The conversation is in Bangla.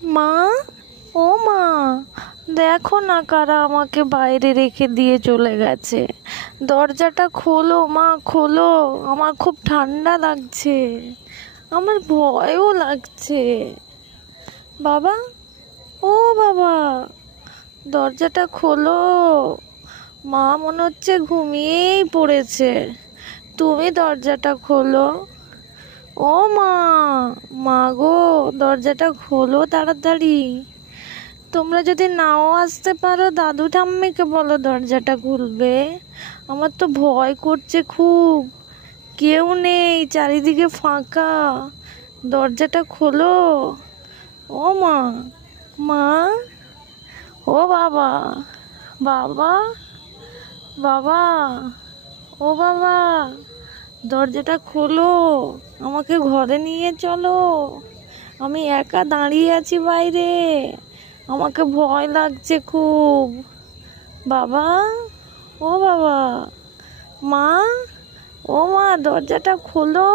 মা, ও মা, দেখো না কারা আমাকে বাইরে রেখে দিয়ে চলে গেছে। দরজাটা খোলো মা, খোলো। আমার খুব ঠান্ডা লাগছে, আমার ভয়ও লাগছে। বাবা, ও বাবা, দরজাটা খোলো। মা মনে হচ্ছে ঘুমিয়েই পড়েছে, তুমি দরজাটা খোলো। ও মা, মা গো, দরজাটা খোলো তাড়াতাড়ি। তোমরা যদি নাও আসতে পারো, দাদু ঠাম্মিকে বলো দরজাটা খুলবে। আমার তো ভয় করছে খুব, কেউ নেই, চারিদিকে ফাঁকা। দরজাটা খোলো। ও মা, মা, ও বাবা, বাবা, বাবা, ও বাবা, দরজাটা খোলো, আমাকে ঘরে নিয়ে চলো। আমি একা দাঁড়িয়ে আছি বাইরে, আমাকে ভয় লাগছে খুব। বাবা, ও বাবা, মা, ও মা, দরজাটা খোলো।